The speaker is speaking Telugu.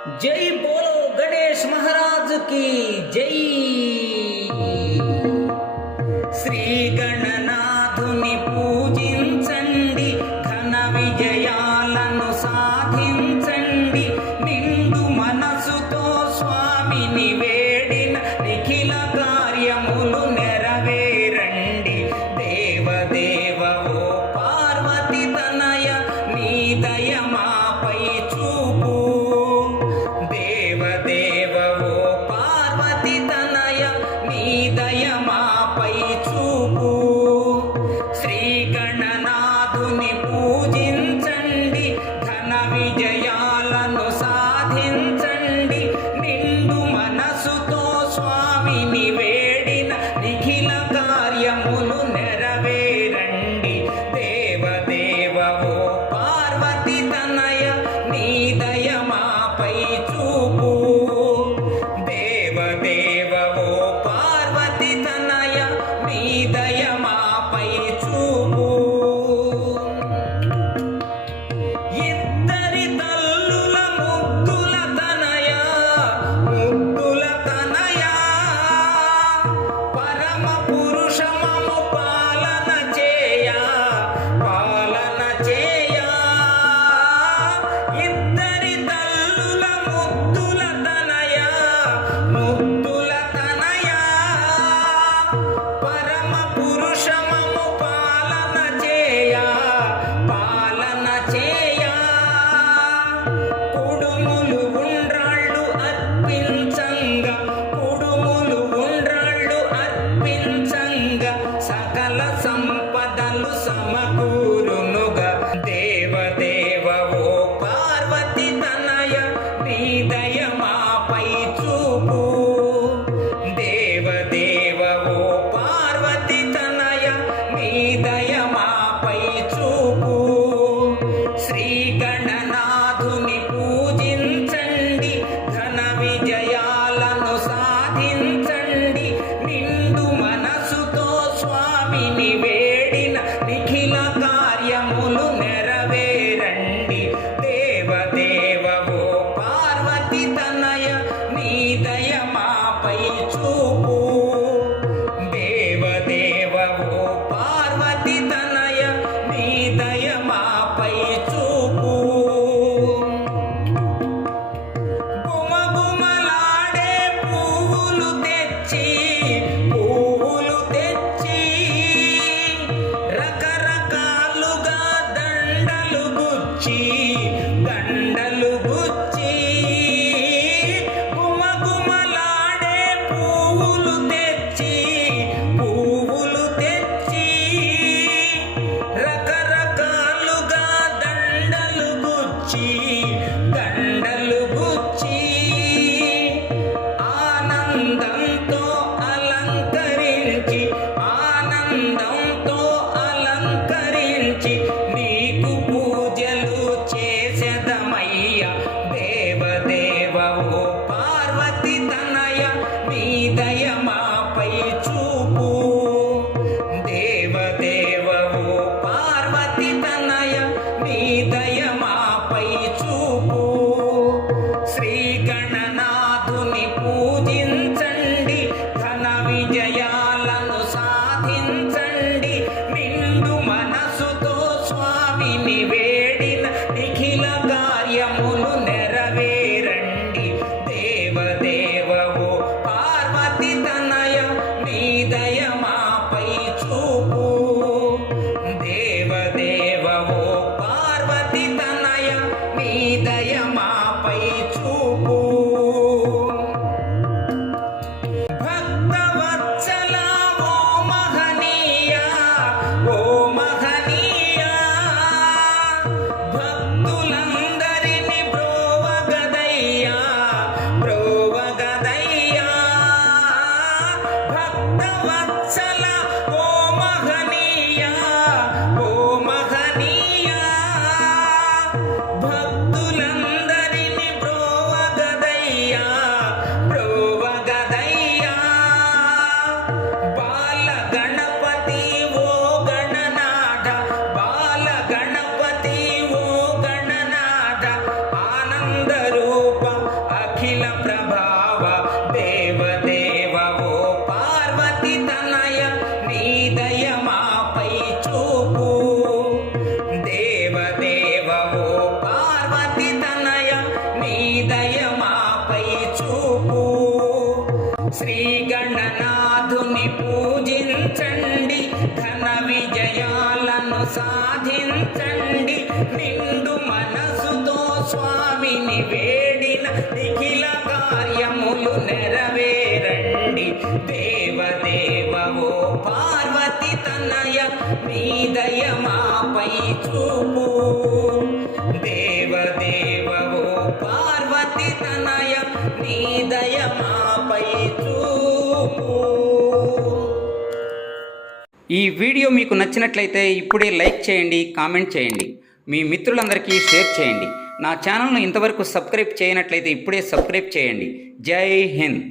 जय बोलो गणेश महाराज की जय। श्री गणनाथुनि पूजिंचंడి ఘన విజయాలను సాధించండి నిండు మనసుతో స్వామిని వేడిన నిఖిల కార్యములు నెరవేరండి దేవదేవ ఓ పార్వతి తనయ నీ దయ మాపై చూపు దేవదేవ ఓ పార్వతి తనయ నీ దయ మాపై చూపు శ్రీ గణనాథుని పూజించండి ఘన విజయాలను సాధించండి నిండు మనసుతో స్వామిని వేడిన నిఖిల కార్యములు నెరవేరండి దేవదేవ ఓ పార్వతి తనయ నీ దయ మాపై చూపు దేవదేవ ఓ పార్వతి తనయ నీ దయ మాపై చూపు ఇద్దరి తల్లుల ముద్దుల తనయ పరమ పురుషమము పాలన చేయ ఇద్దరి తల్లుల ముద్దుల తనయ పరమ పురుషమము పాలన చేయ కుడుములు ఉండ్రాళ్ళు అర్పించంగా సకల సంపదలు సమకూరునుగా దేవదేవ ఓ పార్వతి తనయ నీ దయ మాపై చూపు దేవదేవ ఓ పార్వతి తనయ నీ దయ మాపై చూపు శ్రీ గణనాథుని పూజించండి ఘన విజయాలను సాధించండి నిండు మనసుతో స్వామిని వేడిన నిఖిల కార్యములు నెరవేరండి దేవదేవ ఓ పార్వతి శ్రీ గణనాథుని పూజించండి, ఘన విజయాలను సాధించండి. నిండు మనసుతో స్వామిని వేడిన నిఖిల కార్యములు నెరవేరండి. దేవదేవో పార్వతి తనయ నీ దయ మాపై చూపు. దేవదేవో పార్వతి తనయ నీ దయ మాపై చూపు. ఈ వీడియో మీకు నచ్చినట్లయితే ఇప్పుడే లైక్ చేయండి, కామెంట్ చేయండి, మీ మిత్రులందరికీ షేర్ చేయండి. నా ఛానల్ను ఇంతవరకు సబ్స్క్రైబ్ చేయనట్లయితే ఇప్పుడే సబ్స్క్రైబ్ చేయండి. జై హింద్.